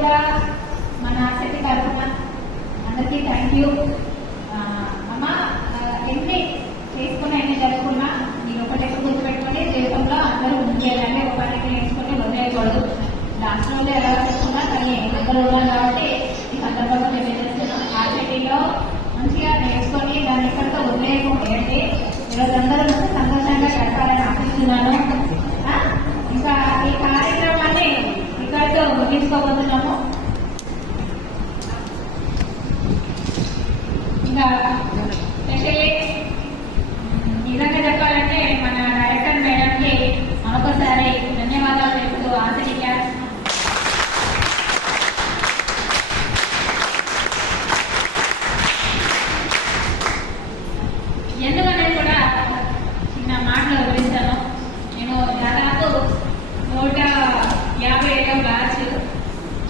కూడా మన శక్తి తరఫున అందరికీ థ్యాంక్ యూ. అమ్మ ఎన్ని చేసుకున్నా ఎన్ని జరుపుకున్నా మీరు ఒకటే గుర్తుపెట్టుకొని జీవితంలో అందరూ ముందుకెళ్ళాలి. ఒకరికి నేర్చుకుని వదిలేయకూడదు. లాస్ట్ రోజు ఎలా చేసుకున్నా కానీ అందరూ ఉన్నాం కాబట్టి ఈ సందర్భంగా తెలియజేస్తున్నాం. ఆ సిటీలో మంచిగా నేర్చుకొని దాన్ని ఇక్కడితో వదిలేయకపోతే ఈరోజు అందరూ సంతోషంగా గడపాలని ఆశిస్తున్నాను. ఇంకా ఈ కార్యక్రమాన్ని ఇక్కడితో ముగించుకోబోతున్నాము. ఇంకా స్పెషల్లీ నిజంగా చెప్పాలంటే మన డైరెక్టర్ మేడంకి మరొకసారి ధన్యవాదాలు చెప్తూ ఆశిక ఎందుకనేది కూడా చిన్న మాటలు వివరిస్తాను. నేను దాదాపు 150 బ్యాచ్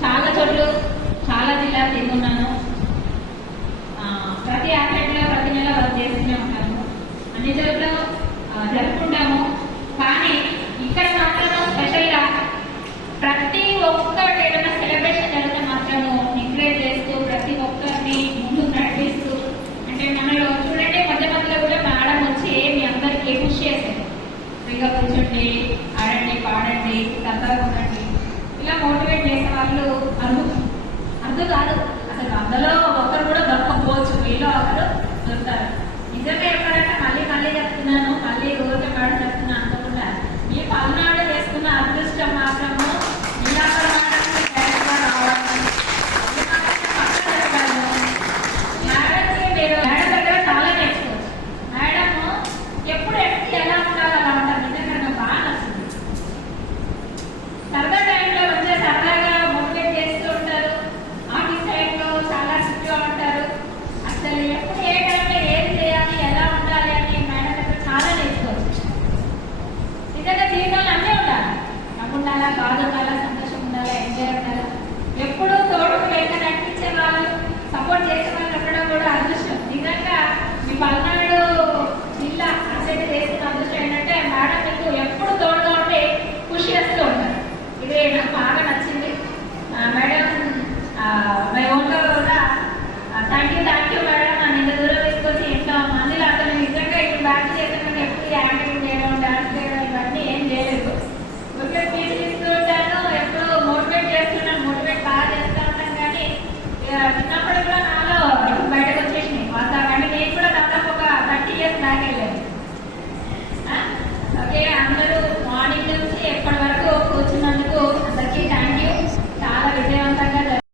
చాలా చోట్ల చాలా జిల్లాలు తిరుగున్నాను. ప్రతి ఆఫ్లైట్లో ప్రతి నెల వర్క్ చేస్తూనే ఉంటాము. అన్ని చోట్ల జరుపుకుంటాము. కానీ ఇక్కడ మాత్రం స్పెషల్గా ప్రతి ఒక్కరు ఏదైనా సెలబ్రేషన్ జరిగితే మాత్రము ఎంకరేజ్ చేస్తూ ప్రతి ఒక్కరిని ముందుకు నడిపిస్తూ అంటే మనలో చూడండి మధ్య మధ్యలో కూడా మేడం వచ్చి మీ అందరికీ పుష్ చేశారు. ఫ్రీగా కూర్చోండి, ఆడండి, పాడండి, సరదాగా ఉండండి, ఇలా మోటివేట్ చేసే వాళ్ళు అర్థం కాదు. అసలు అందులో ఒకరు కూడా దొరకకపోవచ్చు, మీలో ఒకరు దొరుకుతారు. నిజంగా ఎక్కడంటే మళ్ళీ మళ్ళీ చెప్తున్నాను, మళ్ళీ రోజు మేడం చెప్తున్నా అనుకోకుండా మీ పల్నాడు చేసుకున్న అదృష్టం మాత్రము నీలాంబర మేడంకి మీరు మేడం దగ్గర చాలా నేర్చుకోవచ్చు. మేడం ఎప్పుడు ఎప్పుడు ఎలా ఉండాలి అలా ఉంటారు. నిజంగా నాకు బాగా నచ్చింది. సరదా టైంలో వచ్చే సరదాగా మోటివేట్ చేస్తూ ఉంటారు. ఆఫీస్ టైంలో చాలా స్ట్రిక్ట్గా ఉంటారు. అసలు ఎప్పుడు ఏ టైంలో ఏది చేయాలి ఎలా ఉండాలి అని మేడం దగ్గర చాలా నేర్చుకోవచ్చు. నిజంగా జీవితంలో అన్నీ ఉండాలి. నవ్వు ఉండాలా, బాధ ఉండాలా, సంతోషం ఉండాలా, ఎంజాయ్ ఉండాలా. ఎప్పుడూ తోడుకు వెంట నడిపించే వాళ్ళు, సపోర్ట్ చేసే వాళ్ళు ఉండడం కూడా అదృష్టం. నిజంగా మీ పల్నాడు జిల్లా అసెట్ చేసిన అదృష్టం ఏంటంటే మేడం మీకు ఎప్పుడు తోడుగా ఉంటే కృషి చేస్తూ ఉంటారు. ఇది నాకు బాగా నచ్చింది. మేడం మై ఓన్గా కూడా థ్యాంక్ యూ మేడం. నన్ను ఇంత దూరం తీసుకొచ్చి ఎంతో మందిలో అసలు నిజంగా ఇప్పుడు బ్యాచ్ చేసినట్టు ఎప్పుడు యాక్టింగ్ చేయడం, డాన్స్ చేయడం ఇవన్నీ ఏం చేయలేదు. ఒకే స్పీచ్ ఇస్తూ ఉంటాను, ఎప్పుడు మోటివేట్ చేస్తున్నాను, మోటివేట్ బాగా చేస్తూ ఉంటాను. కానీ చిన్నప్పుడు